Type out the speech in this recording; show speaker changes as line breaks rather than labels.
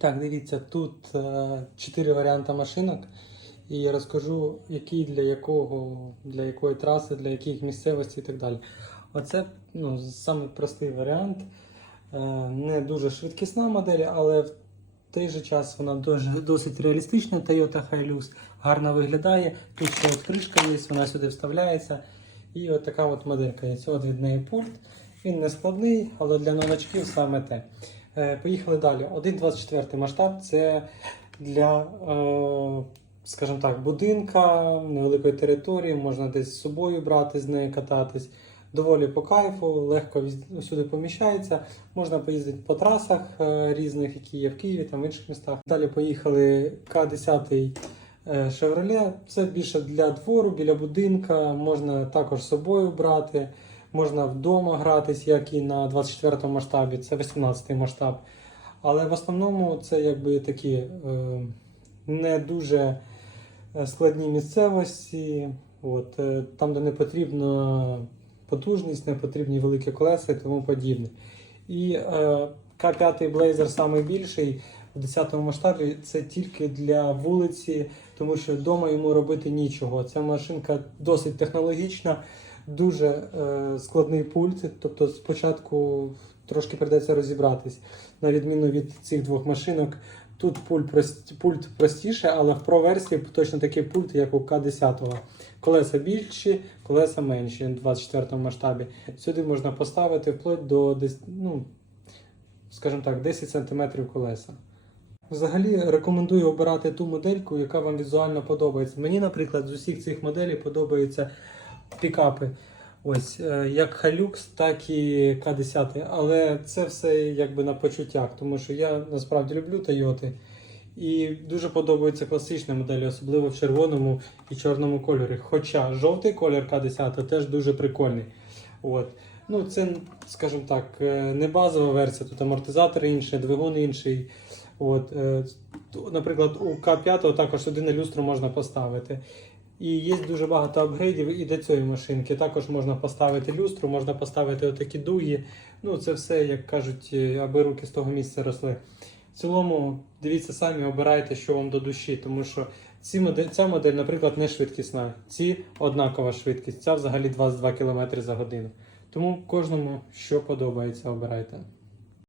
Так, дивіться, тут е, чотири варіанти машинок. І я розкажу, який для якого, для якої траси, для яких місцевостей і так далі. Оце ну, самий простий варіант. Е, Не дуже швидкісна модель, але в той же час вона дуже, досить реалістична. Toyota Hilux гарно виглядає. Тут ще от кришка є, вона сюди вставляється. І от така от моделька є. От від неї пульт. Він не складний, але для новачків саме те. Е, Поїхали далі. 1,24 масштаб це для, е, скажімо так, будинка, невеликої території, можна десь з собою брати, з нею кататись. Доволі по кайфу, легко всюди поміщається. Можна поїздити по трасах е, різних, які є в Києві, там в інших містах. Далі поїхали К10 е, Chevrolet. Це більше для двору, біля будинка. Можна також з собою брати. Можна вдома гратись, як і на 24 масштабі, це 18 масштаб. Але в основному це якби такі е, не дуже е, складні місцевості, от, е, там, де не потрібна потужність, не потрібні великі колеса і тому подібне. І е, К5 Blazer найбільший в 10 масштабі це тільки для вулиці, тому що вдома йому робити нічого. Ця машинка досить технологічна, дуже е, складний пульт. Тобто спочатку трошки прийдеться розібратись. На відміну від цих двох машинок, тут пульт, прост, пульт простіше, але в Pro-версії точно такий пульт, як у К10. Колеса більші, колеса менші в 24 масштабі. Сюди можна поставити вплоть до десь, ну, скажімо так, 10 см колеса. Взагалі рекомендую обирати ту модельку, яка вам візуально подобається. Мені, наприклад, з усіх цих моделей подобаються пікапи. Ось е, як Hilux, так і К10. Але це все якби на почуттях, тому що я насправді люблю Toyota. І дуже подобаються класичні моделі, особливо в червоному і чорному кольорі. Хоча жовтий колір К10 теж дуже прикольний. От. Ну, це, скажімо так, е, не базова версія, тут амортизатор інший, двигун інший. От, е, наприклад, у К5 також сюди на люстру можна поставити. І є дуже багато апгрейдів і до цієї машинки. Також можна поставити люстру, можна поставити отакі дуги. Ну, це все, як кажуть, е, аби руки з того місця росли. В цілому, дивіться самі, обирайте, що вам до душі, тому що ці модель, ця модель, наприклад, не швидкісна. Ці однакова швидкість, ця взагалі 22 км за годину. Тому кожному, що подобається, обирайте.